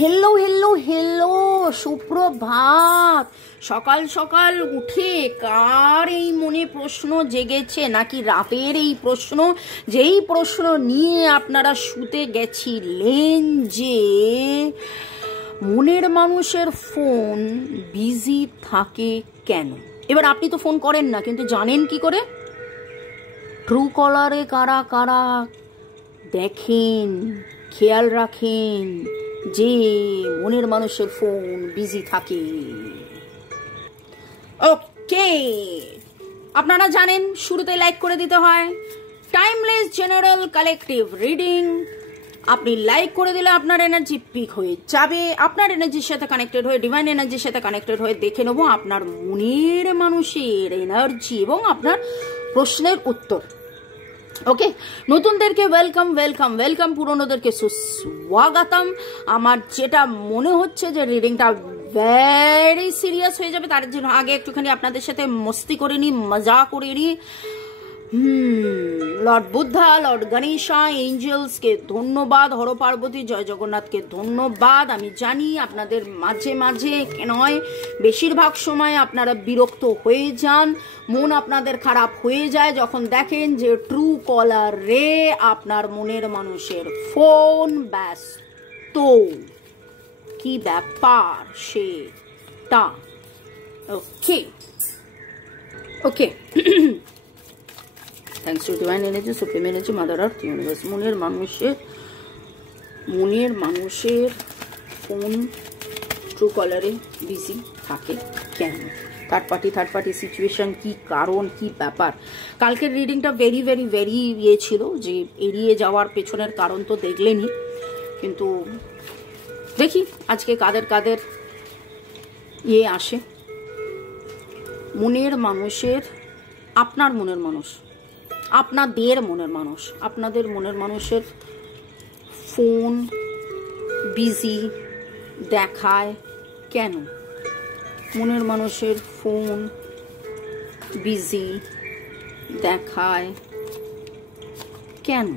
Hello hello hello सुप्रभात। সকাল সকাল উঠে কার এই মনে প্রশ্ন জেগেছে, নাকি রাতের এই প্রশ্ন, যেই প্রশ্ন নিয়ে আপনারা শুতে গেছিলেন যে মনের মানুষের ফোন বিজি থাকে কেন? এবার আপনি তো ফোন করেন না, কিন্তু জানেন কি করে? ট্রু কলারে কারা কারা দেখেন, খেয়াল রাখেন যে মনের মানুষের ফোন বিজি থাকে। ওকে, আপনারা জানেন শুরুতে লাইক করে দিতে হয়। টাইমলেস জেনারেল কালেকটিভ রিডিং, আপনি লাইক করে দিলে আপনার এনার্জি পিক হয়ে যাবে, আপনার এনার্জির সাথে কানেক্টেড হয়ে, ডিভাইন এনার্জির সাথে কানেক্টেড হয়ে দেখে নেবো আপনার মনের মানুষের এনার্জি এবং আপনার প্রশ্নের উত্তর। ওকে, নতুনদেরকে ওয়েলকাম ওয়েলকাম ওয়েলকাম, পুরনোদেরকে সুস্বাগতম। আমার যেটা মনে হচ্ছে যে রিডিংটা ভেরি সিরিয়াস হয়ে যাবে, তার জন্য আগে একটুখানি আপনাদের সাথে মস্তি করে নি, মজা করে নি। লর্ড বুদ্ধা, লর্ড গণেশা, এঞ্জেলসকে ধন্যবাদ, হর পার্বতী, জয় জগন্নাথকে ধন্যবাদ। আমি জানি আপনাদের মাঝে মাঝে নয়, বেশিরভাগ সময় আপনারা বিরক্ত হয়ে যান, মন আপনাদের খারাপ হয়ে যায় যখন দেখেন যে ট্রু কলার রে আপনার মনের মানুষের ফোন ব্যস্ত। কি ব্যাপার সেটা? Okay okay, thanks to divine energy, supreme energy, mother earth, universe. মনের মানুষের ফোন ট্রু কলারে বিজি থাকে কেন? থার্ড পার্টি সিচুয়েশন, কি কারণ, কি ব্যাপার? কালকের রিডিংটা ভেরি ভেরি ভেরি ছিল, যে এড়িয়ে যাওয়ার পেছনের কারণ তো দেখলেনি, কিন্তু দেখি আজকে কাদের কাদের আসে। মনের মানুষের, আপনার মনের মানুষ, আপনাদের মনের মানুষ, আপনাদের মনের মানুষের ফোন বিজি দেখায় কেন? মনের মানুষের ফোন বিজি দেখায় কেন?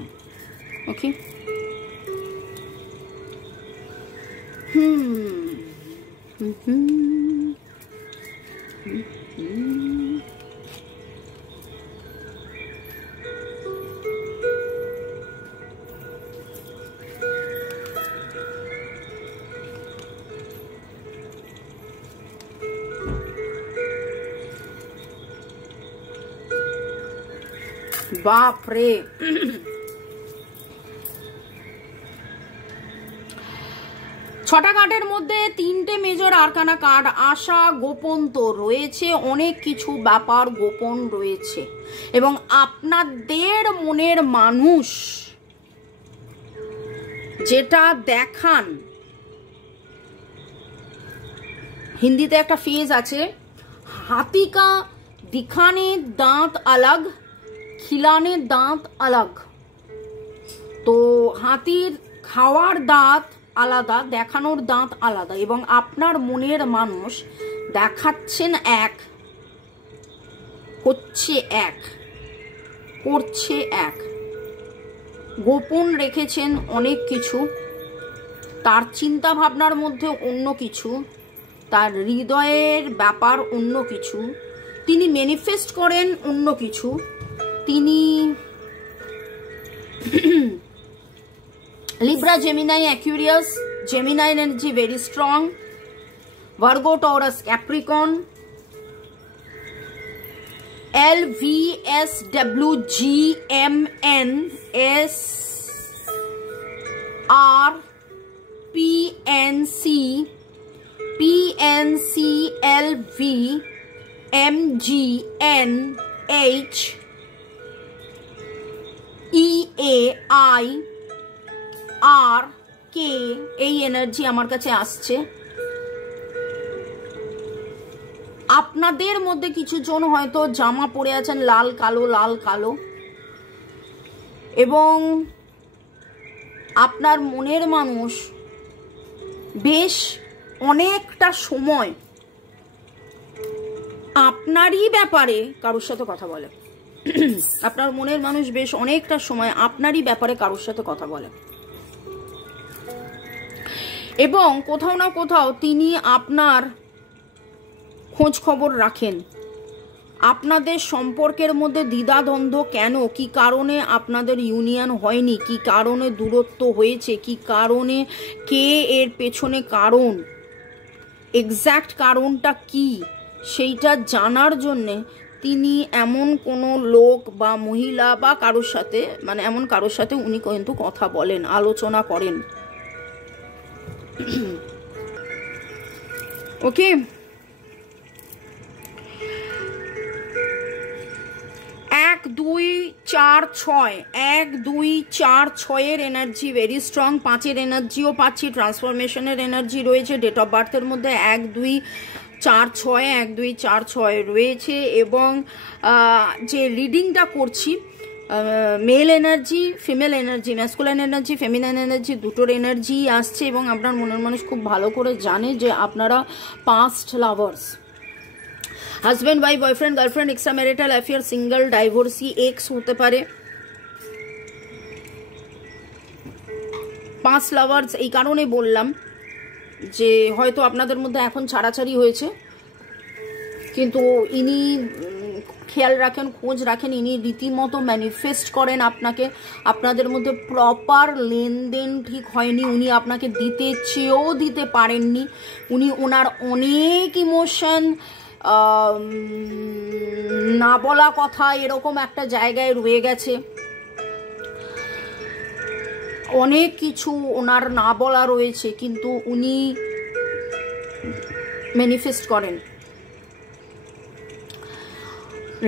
ওকে, বাপরে, ছটা কার্ডের মধ্যে তিনটে মেজর আরকানা কার্ড। আশা গোপন তো রয়েছে, অনেক কিছু ব্যাপার গোপন রয়েছে, এবং আপনাদের মনের মানুষ যেটা দেখান, হিন্দিতে একটা ফ্রেজ আছে, হাতি কা দিখানে দাঁত আলাগ, খিলানে দাঁত আলাগ। তো হাতির খাওয়ার দাঁত আলাদা, দেখানোর দাঁত আলাদা, এবং আপনার মনের মানুষ দেখাচ্ছেন এক, হচ্ছে এক, করছে এক। গোপন রেখেছেন অনেক কিছু, তার চিন্তা ভাবনার মধ্যে অন্য কিছু, তার হৃদয়ের ব্যাপার অন্য কিছু, তিনি ম্যানিফেস্ট করেন অন্য কিছু, তিনি Libra, Gemini, Aquarius, Gemini energy very strong, Virgo, Taurus, Capricorn, LVSWGMN SR PNC PNCLV MGNH EAI আর কে, এই এনার্জি আমার কাছে আসছে। আপনাদের মধ্যে কিছু জন হয়তো জামা পরে আছেন লাল কালো, লাল কালো, এবং আপনার মনের মানুষ বেশ অনেকটা সময় আপনারই ব্যাপারে কারোর সাথে কথা বলে। আপনার মনের মানুষ বেশ অনেকটা সময় আপনারই ব্যাপারে কারোর সাথে কথা বলে। এবং কোথাও না কোথাও তিনি আপনার খোঁজ খবর রাখেন। আপনাদের সম্পর্কের মধ্যে দ্বিধাদ্বন্দ্ব কেন, কি কারণে আপনাদের ইউনিয়ন হয়নি, কি কারণে দূরত্ব হয়েছে, কি কারণে, কে এর পেছনে কারণ, এক্স্যাক্ট কারণটা কি, সেইটা জানার জন্যে তিনি এমন কোনো লোক বা মহিলা বা কারোর সাথে, মানে এমন কারোর সাথে উনি কিন্তু কথা বলেন, আলোচনা করেন। ওকে, 1 2 4 6 1 2 4 6 এনার্জি ভেরি স্ট্রং। 5 এনার্জিও পাচ্ছি, ট্রান্সফরমেশনের এনার্জি রয়েছে। ডেট অফ বার্থের মধ্যে 1 2 4 6 1 2 4 6 রয়েছে। এবং যে রিডিংটা করছি, male energy, female energy, masculine energy, feminine energy, দুটোর এনার্জি আসছে। এবং আপনার মনের মানুষ খুব ভালো করে জানে যে আপনারা past lovers, husband wife, boyfriend girlfriend, extra marital affair, single, divorcee, x হতে পারে। পাস্ট লাভার্স এই কারণে বললাম যে হয়তো আপনাদের মধ্যে এখন ছাড়াছাড়ি হয়েছে, কিন্তু ইনি খেয়াল রাখেন, খোঁজ রাখেন, ইনি রীতিমতো ম্যানিফেস্ট করেন আপনাকে। আপনাদের মধ্যে প্রপার লেনদেন ঠিক হয়নি, উনি আপনাকে দিতে চেয়েও দিতে পারেননি। উনি ওনার অনেক ইমোশন, না বলা কথা এরকম একটা জায়গায় রয়ে গেছে। অনেক কিছু ওনার না বলা রয়েছে, কিন্তু উনি ম্যানিফেস্ট করেন।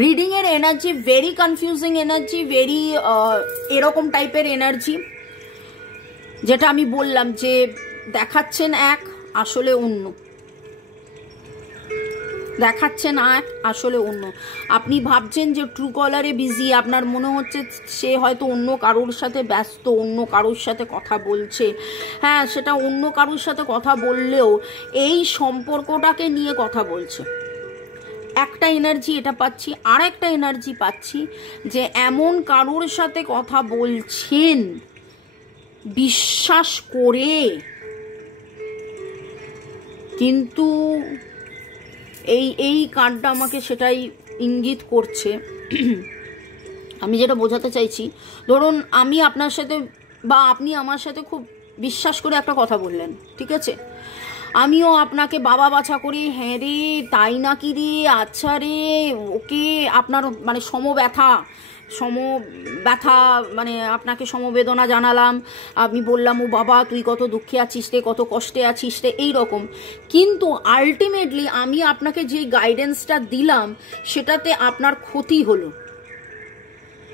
রিডিং এর energy very confusing energy, very এরকম টাইপের এনার্জি, যেটা আমি বললাম যে দেখাচ্ছেন এক, আসলে অন্য, দেখাচ্ছেন এক, আসলে অন্য। আপনি ভাবছেন যে ট্রু কলারে বিজি, আপনার মনে হচ্ছে সে হয়তো অন্য কারোর সাথে ব্যস্ত, অন্য কারোর সাথে কথা বলছে। হ্যাঁ, সেটা অন্য কারোর সাথে কথা বললেও এই সম্পর্কটাকে নিয়ে কথা বলছে। একটা এনার্জি এটা পাচ্ছি। আর একটা এনার্জি পাচ্ছি যে এমন কারোর সাথে কথা বলছেন বিশ্বাস করে, কিন্তু এই কার্ডটা আমাকে সেটাই ইঙ্গিত করছে। আমি যেটা বোঝাতে চাইছি, ধরুন আমি আপনার সাথে বা আপনি আমার সাথে খুব বিশ্বাস করে একটা কথা বললেন, ঠিক আছে, আমিও আপনাকে বাবা বাছা করি, হ্যাঁ রে তাই নাকি রে, আচ্ছা রে, ওকে, আপনার মানে সমব্যথা মানে আপনাকে সমবেদনা জানালাম। আমি বললাম, ও বাবা তুই কত দুঃখে আছিস রে, কত কষ্টে আছিস রে, এইরকম। কিন্তু আলটিমেটলি আমি আপনাকে যে গাইডেন্সটা দিলাম সেটাতে আপনার ক্ষতি হলো।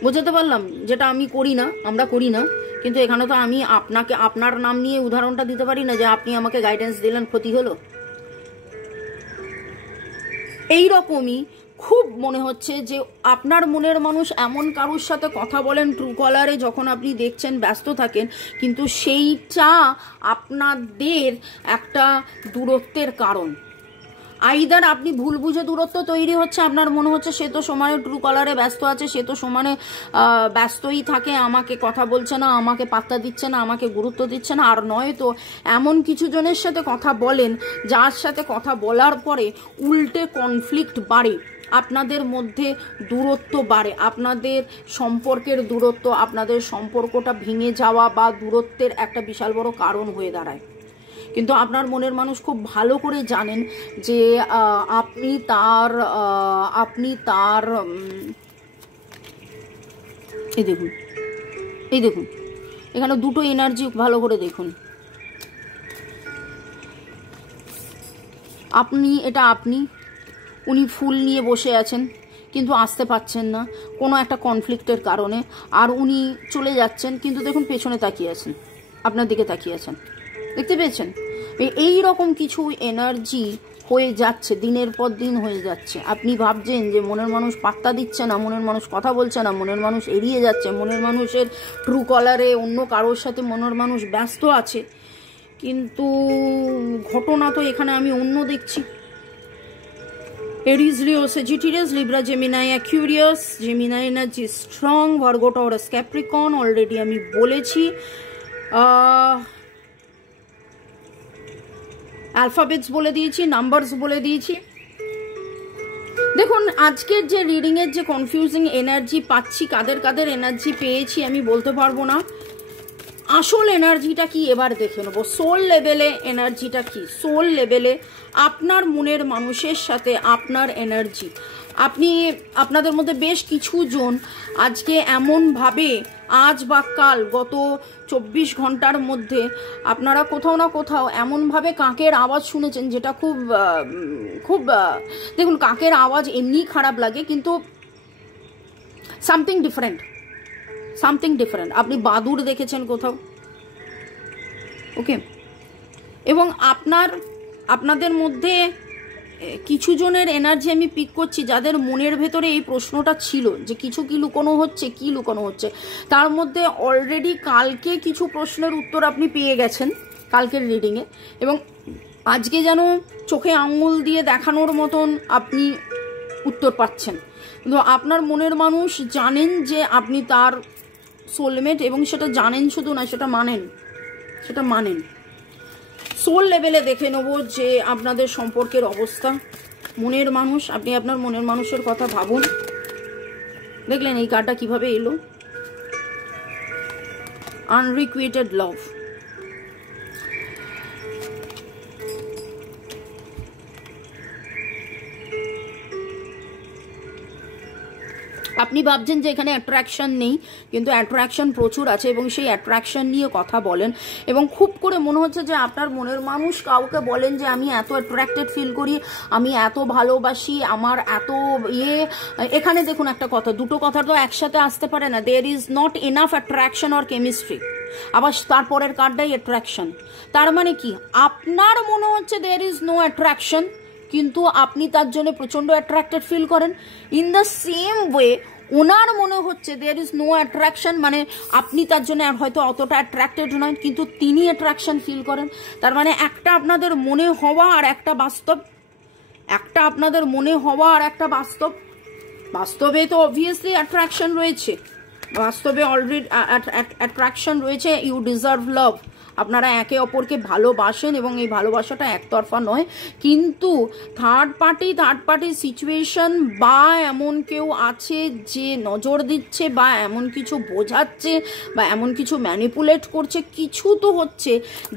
বোঝাতে পারলাম? যেটা আমি করি না, আমরা করি না, কিন্তু এখানে তো আমি আপনাকে আপনার নাম নিয়ে উদাহরণটা দিতে পারি না যে আপনি আমাকে গাইডেন্স দিলেন, ক্ষতি হলো। এইরকমই খুব মনে হচ্ছে যে আপনার মনের মানুষ এমন কারোর সাথে কথা বলেন ট্রু কলারে, যখন আপনি দেখছেন ব্যস্ত থাকেন, কিন্তু সেইটা আপনাদের একটা দূরত্বের কারণ। আইদার আপনি ভুল বুঝে দূরত্ব তৈরি হচ্ছে, আপনার মনে হচ্ছে সে তো সমানে ট্রু কলারে ব্যস্ত আছে, সে তো সমানে ব্যস্তই থাকে, আমাকে কথা বলছে না, আমাকে পাত্তা দিচ্ছে না, আমাকে গুরুত্ব দিচ্ছে না। আর নয়তো এমন কিছু জনের সাথে কথা বলেন যার সাথে কথা বলার পরে উল্টে কনফ্লিক্ট বাড়ে, আপনাদের মধ্যে দূরত্ব বাড়ে, আপনাদের সম্পর্কের দূরত্ব, আপনাদের সম্পর্কটা ভেঙে যাওয়া বা দূরত্বের একটা বিশাল বড় কারণ হয়ে দাঁড়ায়। কিন্তু আপনার মনের মানুষ খুব ভালো করে জানেন যে আপনি তার এই দেখুন এখানে দুটো এনার্জি ভালো করে দেখুন। আপনি উনি ফুল নিয়ে বসে আছেন কিন্তু আসতে পারছেন না কোনো একটা কনফ্লিক্টের কারণে, আর উনি চলে যাচ্ছেন কিন্তু দেখুন পেছনে তাকিয়ে আছেন, আপনার দিকে তাকিয়ে আছেন, দেখতে পেয়েছেন? এই রকম কিছু এনার্জি হয়ে যাচ্ছে, দিনের পর দিন হয়ে যাচ্ছে। আপনি ভাবছেন যে মনের মানুষ পাত্তা দিচ্ছে না, মনের মানুষ কথা বলছে না, মনের মানুষ এড়িয়ে যাচ্ছে, মনের মানুষের ট্রু কলারে অন্য কারোর সাথে মনের মানুষ ব্যস্ত আছে, কিন্তু ঘটনা তো এখানে আমি অন্য দেখছি। Aries, Leo, Sagittarius, Libra, Gemini, Aquarius, Gemini energy strong, Virgo, Taurus, Capricorn already আমি বলেছি। অ্যালফাবেটস বলে দিয়েছি, নাম্বারস বলে দিয়েছি। দেখুন আজকের যে রিডিং এর যে কনফিউজিং এনার্জি পাচ্ছি, কাদের কাদের এনার্জি পেয়েছি আমি বলতে পারবো না। আসল এনার্জিটা কি এবার দেখে নেবো। সোল লেভেলে এনার্জিটা কি, সোল লেভেলে আপনার মনের মানুষের সাথে আপনার এনার্জি। আপনাদের মধ্যে বেশ কিছু জন আজকে এমনভাবে আজ বা কাল গত 24 ঘন্টার মধ্যে আপনারা কোথাও না কোথাও এমনভাবে কাকের আওয়াজ শুনেছেন যেটা খুব খুব দেখুন কাকের আওয়াজ এমনি খারাপ লাগে, কিন্তু সামথিং ডিফারেন্ট, সামথিং ডিফারেন্ট। আপনি বাদুড় দেখেছেন কোথাও, ওকে। এবং আপনাদের মধ্যে কিছু জনের এনার্জি আমি পিক করছি যাদের মনের ভেতরে এই প্রশ্নটা ছিল যে কিছু কি লুকোনো হচ্ছে, কি লুকোনো হচ্ছে। তার মধ্যে অলরেডি কালকে কিছু প্রশ্নের উত্তর আপনি পেয়ে গেছেন কালকের রিডিংয়ে, এবং আজকে যেন চোখে আঙুল দিয়ে দেখানোর মতন আপনি উত্তর পাচ্ছেন। কিন্তু আপনার মনের মানুষ জানেন যে আপনি তার সোলমেট, এবং সেটা জানেন শুধু না, সেটা মানেন। সোল লেভেলে দেখে নেব যে আপনাদের সম্পর্কের অবস্থা। মনের মানুষ, আপনি আপনার মনের মানুষের কথা ভাবুন। দেখলেন এই কার্ডটা কিভাবে এলো, আনরিকুইটেড লাভ। আপনি ভাবছেন যে এখানে অ্যাট্রাকশন নেই, কিন্তু অ্যাট্রাকশন প্রচুর আছে, এবং সেই অ্যাট্রাকশন নিয়ে কথা বলেন। এবং খুব করে মনে হচ্ছে যে আপনার মনের মানুষ কাউকে বলেন যে আমি এত অ্যাট্রাক্টেড ফিল করি, আমি এত ভালোবাসি, আমার এত এখানে দেখুন একটা কথা, দুটো কথা তো একসাথে আসতে পারে না। There is not enough attraction or chemistry. আবার তারপরের কার্ডটাই অ্যাট্রাকশন। তার মানে কি আপনার মনে হচ্ছে দেয়ার ইজ নো অ্যাট্রাকশন, কিন্তু আপনি তার জন্য প্রচন্ড অ্যাট্রাক্টেড ফিল করেন। ইন দ্য সেম ওয়ে ওনার মনে হচ্ছে দেয়ার ইজ নো অ্যাট্রাকশন, মানে আপনি তার জন্য হয়তো অতটা অ্যাট্রাক্টেড নয়, কিন্তু তিনি অ্যাট্রাকশন ফিল করেন। তার মানে একটা আপনাদের মনে হওয়া আর একটা বাস্তব, একটা আপনাদের মনে হওয়া আর একটা বাস্তব। বাস্তবে তো অবভিয়াসলি অ্যাট্রাকশন রয়েছে, বাস্তবে অলরেডি অ্যাট্রাকশন রয়েছে। ইউ ডিজার্ভ লাভ। আপনারা একে অপরকে ভালোবাসেন, এবং এই ভালোবাসাটা একতরফা নয়, কিন্তু থার্ড পার্টি সিচুয়েশন বা এমন কেউ আছে যে নজর দিচ্ছে, বা এমন কিছু বোঝাচ্ছে, বা এমন কিছু ম্যানিপুলেট করছে, কিছু তো হচ্ছে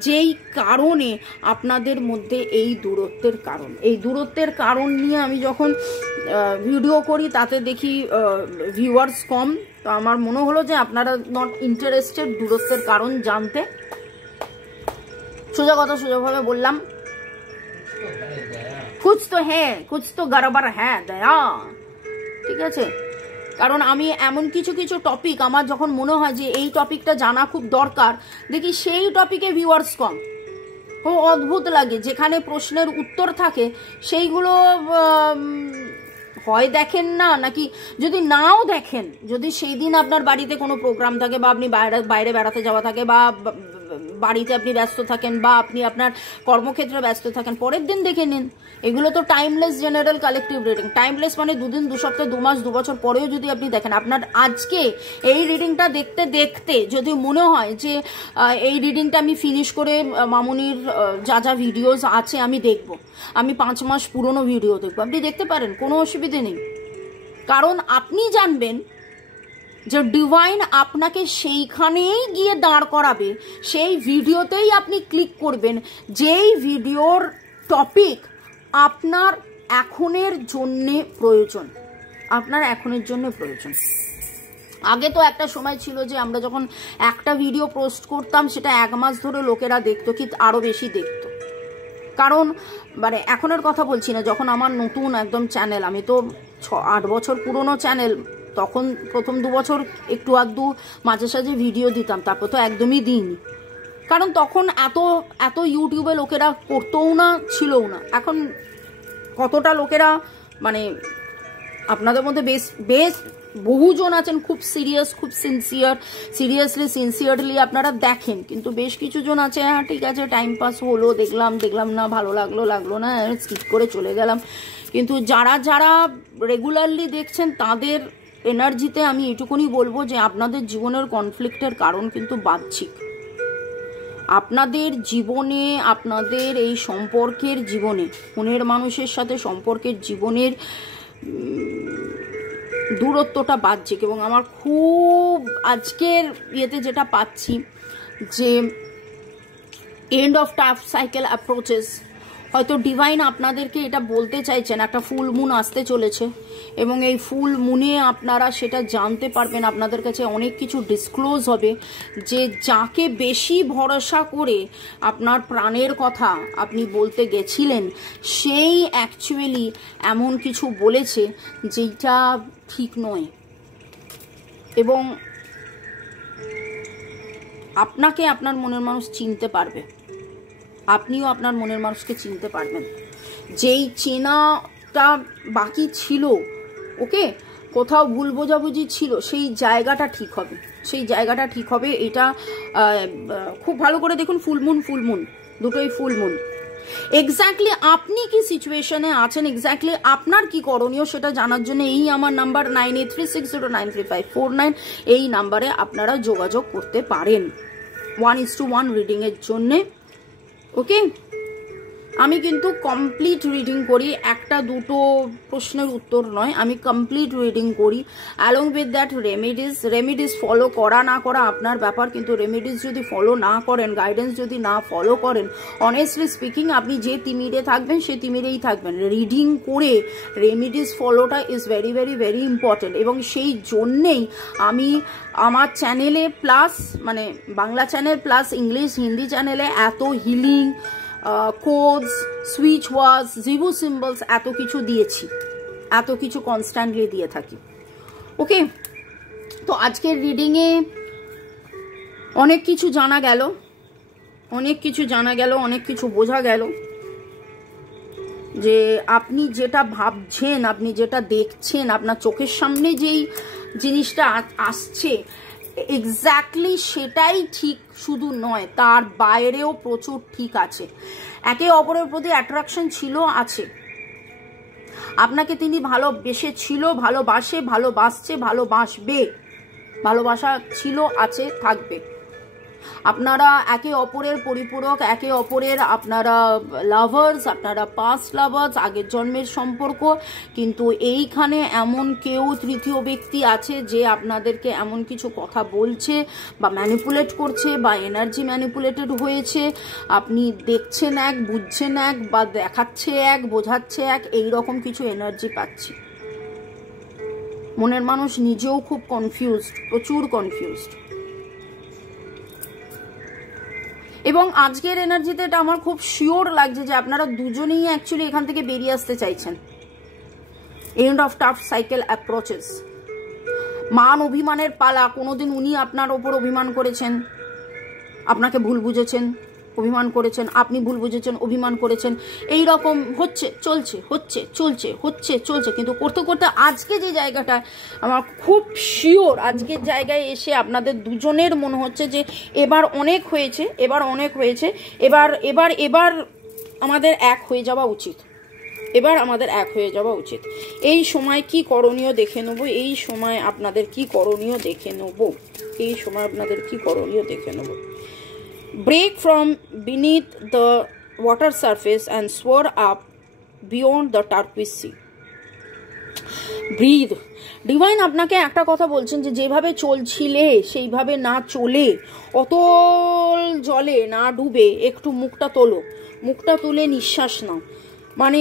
যেই কারণে আপনাদের মধ্যে এই দূরত্বের কারণ। এই দূরত্বের কারণ নিয়ে আমি যখন ভিডিও করি তাতে দেখি ভিউয়ার্স কম, তো আমার মনে হলো যে আপনারা নট ইন্টারেস্টেড দূরত্বের কারণ জানতে। সোজা কথা সোজাভাবে বললাম, কুছ তো গড়বড় হ্যাঁ দয়া, ঠিক আছে। কারণ আমি এমন কিছু টপিক আমার যখন মনে হয় যে এই টপিকটা জানা খুব দরকার, দেখি সেই টপিকে ভিউয়ার্স কম। খুব অদ্ভুত লাগে, যেখানে প্রশ্নের উত্তর থাকে সেইগুলো হয় দেখেন না, নাকি যদি নাও দেখেন, যদি সেই দিন আপনার বাড়িতে কোনো প্রোগ্রাম থাকে, বা আপনি বাইরে বেড়াতে যাওয়া থাকে, বা বাড়িতে আপনি ব্যস্ত থাকেন, বা আপনি আপনার কর্মক্ষেত্রে ব্যস্ত থাকেন, পরের দিন দেখে নিন। এগুলো তো timeless general collective reading. Timeless মানে 2 দিন 2 সপ্তাহ 2 মাস 2 বছর পরেও যদি আপনি দেখেন, আপনার আজকে এই রিডিংটা দেখতে দেখতে যদি মনে হয় যে এই রিডিংটা আমি ফিনিশ করে মামুনির যা যা ভিডিওস আছে আমি দেখব, আমি 5 মাস পুরনো ভিডিও দেখবো, আপনি দেখতে পারেন, কোনো অসুবিধে নেই। কারণ আপনি জানবেন যে ডিভাইন আপনাকে সেইখানেই গিয়ে দাঁড় করাবে, সেই ভিডিওতেই আপনি ক্লিক করবেন যেই ভিডিওর টপিক আপনার এখনের জন্যে প্রয়োজন, আপনার এখনের জন্য প্রয়োজন। আগে তো একটা সময় ছিল যে আমরা যখন একটা ভিডিও পোস্ট করতাম সেটা 1 মাস ধরে লোকেরা দেখতো, কি আরো বেশি দেখতো। কারণ মানে এখনের কথা বলছি না, যখন আমার নতুন একদম চ্যানেল, আমি তো 8 বছর পুরনো চ্যানেল, তখন প্রথম 2 বছর একটু আধটু মাঝে সাঝে ভিডিও দিতাম, তারপর তো একদমই দিইনি। কারণ তখন এত ইউটিউবে লোকেরা করতেও না, ছিলও না। এখন কতটা লোকেরা মানে আপনাদের মধ্যে বেশ বহুজন আছেন খুব সিরিয়াস, খুব সিনসিয়ারলি আপনারা দেখেন, কিন্তু বেশ কিছু জন আছে হ্যাঁ ঠিক আছে টাইম পাস হলো, দেখলাম না, ভালো লাগলো না, স্কিপ করে চলে গেলাম। কিন্তু যারা রেগুলারলি দেখছেন তাদের এনার্জিতে আমি এটুকুনি বলবো যে আপনাদের জীবনের কনফ্লিক্টের কারণ কিন্তু বাহ্যিক। আপনাদের জীবনে, আপনাদের এই সম্পর্কের জীবনে, মনের মানুষের সাথে সম্পর্কের জীবনের দূরত্বটা বাহ্যিক। এবং আমার খুব আজকের ইয়েতে যেটা পাচ্ছি যে end of tough cycle approaches, হয়তো ডিভাইন আপনাদেরকে এটা বলতে চাইছেন, একটা ফুল মুন আসতে চলেছে এবং এই ফুল মুনে আপনারা সেটা জানতে পারবেন, আপনাদের কাছে অনেক কিছু ডিসক্লোজ হবে যে যাকে বেশি ভরসা করে আপনার প্রাণের কথা আপনি বলতে গেছিলেন সেই অ্যাকচুয়ালি এমন কিছু বলেছে যেটা ঠিক নয়। এবং আপনাকে আপনার মনের মানুষ চিনতে পারবে, আপনিও আপনার মনের মানুষকে চিনতে পারবেন। যেই চেনাটা বাকি ছিল, ওকে, কোথাও ভুল বোঝাবুঝি ছিল, সেই জায়গাটা ঠিক হবে, সেই জায়গাটা ঠিক হবে। এটা খুব ভালো করে দেখুন, ফুলমুন দুটোই ফুলমুন। এক্স্যাক্টলি আপনি কি সিচুয়েশনে আছেন, এক্স্যাক্টলি আপনার কি করণীয় সেটা জানার জন্য এই আমার নাম্বার 9836093549, এই নাম্বারে আপনারা যোগাযোগ করতে পারেন 1:1 রিডিংয়ের জন্যে। ওকে, আমি কিন্তু কমপ্লিট রিডিং করি, একটা দুটো প্রশ্নের উত্তর নয়, আমি কমপ্লিট রিডিং করি। Along with that remedies follow করা না করা আপনার ব্যাপার, কিন্তু রেমিডিস যদি ফলো না করেন, গাইডেন্স যদি না ফলো করেন, অনেস্টলি স্পিকিং আপনি যে তিমিরে থাকবেন সে তিমিরেই থাকবেন। রিডিং করে রেমিডিস ফলোটা is very very very important. এবং সেই জন্যেই আমি আমার চ্যানেলে প্লাস মানে Bangla channel plus English Hindi চ্যানেলে এত healing codes, switch words, Zibu symbols এত কিছু দিয়েছি, এত কিছু কনস্ট্যান্টলি দিয়ে থাকি। ওকে, তো আজকের রিডিংয়ে অনেক কিছু জানা গেল, অনেক কিছু বোঝা গেল যে আপনি যেটা ভাবছেন, আপনি যেটা দেখছেন, আপনার চোখের সামনে যেই জিনিসটা আসছে এক্স্যাক্টলি সেটাই ঠিক শুধু নয়, তার বাইরেও প্রচুর ঠিক আছে। একে অপরের প্রতি অ্যাট্রাকশন ছিল, আছে। আপনাকে তিনি ভালোবেসেছিল, ভালোবাসে, ভালোবাসছে, ভালোবাসবে, ভালোবাসা ছিল, আছে, থাকবে। আপনারা একে অপরের পরিপূরক, একে অপরের আপনারা লাভার্স, আপনারা পাস্ট লাভার্স, আগের জন্মের সম্পর্ক। কিন্তু এইখানে এমন কেউ তৃতীয় ব্যক্তি আছে যে আপনাদেরকে এমন কিছু কথা বলছে বা ম্যানিপুলেট করছে বা এনার্জি ম্যানিপুলেটেড হয়েছে। আপনি দেখছেন এক, বুঝছেন এক, বা দেখাচ্ছে এক, বোঝাচ্ছে এক, এইরকম কিছু এনার্জি পাচ্ছি। মনের মানুষ নিজেও খুব কনফিউজড, প্রচুর কনফিউজড। এবং আজকের এনার্জিতে এটা আমার খুব শিওর লাগছে যে আপনারা দুজনেই অ্যাকচুয়ালি এখান থেকে বেরিয়ে আসতে চাইছেন। End of tough cycle approaches, মান অভিমানের পালা। কোনোদিন উনি আপনার ওপর অভিমান করেছেন, আপনাকে ভুল বুঝেছেন, অভিমান করেছেন, আপনি ভুল বুঝেছেন, অভিমান করেছেন, এই রকম হচ্ছে, চলছে। কিন্তু করতে করতে আজকে যে জায়গাটা আমার খুব শিওর, আজকের জায়গায় এসে আপনাদের দুজনের মনে হচ্ছে যে এবার অনেক হয়েছে, এবার আমাদের এক হয়ে যাওয়া উচিত, এই সময় কি করণীয় দেখে নেব, এই সময় আপনাদের কি করণীয় দেখে নেব। Break from beneath the water surface and soar up beyond the turquoise sea. Breathe. Divine আপনাকে একটা কথা বলছেন যে যেভাবে চলছিলে সেইভাবে না চলে, অতল জলে না ডুবে একটু মুখটা তুলে নিঃশ্বাস নাও। মানে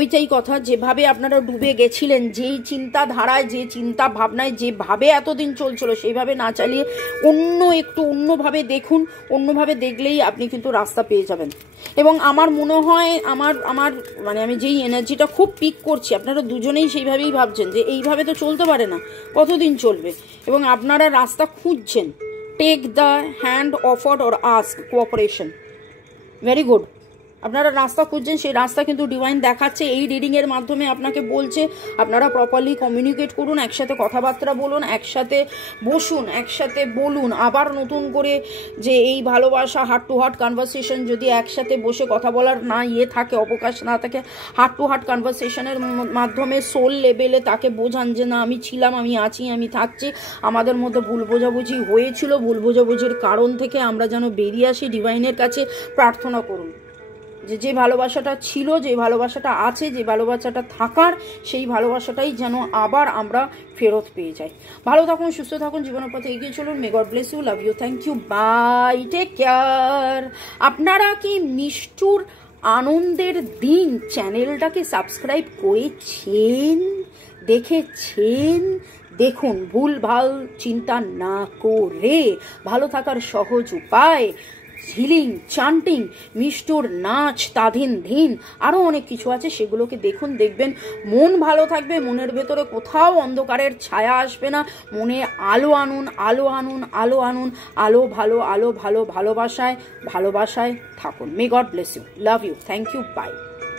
ওইটাই কথা, যেভাবে আপনারা ডুবে গেছিলেন, যেই চিন্তাধারায়, যে চিন্তা ভাবনায়, যেভাবে এতদিন চলছিল সেইভাবে না চালিয়ে অন্যভাবে দেখুন। অন্যভাবে দেখলেই আপনি কিন্তু রাস্তা পেয়ে যাবেন। এবং আমার মনে হয় আমি যেই এনার্জিটা খুব পিক করছি, আপনারা দুজনেই সেইভাবেই ভাবছেন যে এইভাবে তো চলতে পারে না, কতদিন চলবে, এবং আপনারা রাস্তা খুঁজছেন। Take the hand offered or ask cooperation. Very good. আপনারা রাস্তা খুঁজছেন, সেই রাস্তা কিন্তু ডিভাইন দেখাচ্ছে। এই রিডিংয়ের মাধ্যমে আপনাকে বলছে আপনারা প্রপারলি কমিউনিকেট করুন, একসাথে কথাবার্তা বলুন, একসাথে বসুন, একসাথে বলুন আবার নতুন করে যে এই ভালোবাসা, হার্ট টু হার্ট কনভারসেশন যদি একসাথে বসে কথা বলার না থাকে, অবকাশ না থাকে, হার্ট টু হার্ট কনভারসেশনের মাধ্যমে সোল লেভেলে তাকে বোঝান যে না আমি ছিলাম, আমি আছি, আমি থাকছি, আমাদের মধ্যে ভুল বোঝাবুঝি হয়েছিল, ভুল বোঝাবুঝির কারণ থেকে আমরা যেন বেরিয়ে আসি। ডিভাইনের কাছে প্রার্থনা করুন যে ভালোবাসাটা ছিল, যে ভালোবাসাটা আছে, যে ভালোবাসাটা থাকার, সেই ভালোবাসাটাই যেন আবার আমরা ফেরত পেয়ে যাই। ভালো থাকুন, সুস্থ থাকুন, জীবনের পথে এগিয়ে চলুন। May God bless you, love you, thank you, bye, take care. আপনারা কি মিষ্টুর আনন্দের দিন চ্যানেলটাকে সাবস্ক্রাইব করেছেন, দেখেছেন? দেখুন, ভুল ভাল চিন্তা না করে ভালো থাকার সহজ উপায়, হিলিং, চান্টিং, মিষ্টুর নাচ, তাধিন ধিন, আরও অনেক কিছু আছে, সেগুলোকে দেখুন। দেখবেন মন ভালো থাকবে, মনের ভেতরে কোথাও অন্ধকারের ছায়া আসবে না। মনে আলো আনুন, আলো আনুন, আলো আনুন, আলো ভালো, আলো ভালো, ভালোবাসায় থাকুন। May God bless you, love you, thank you, by.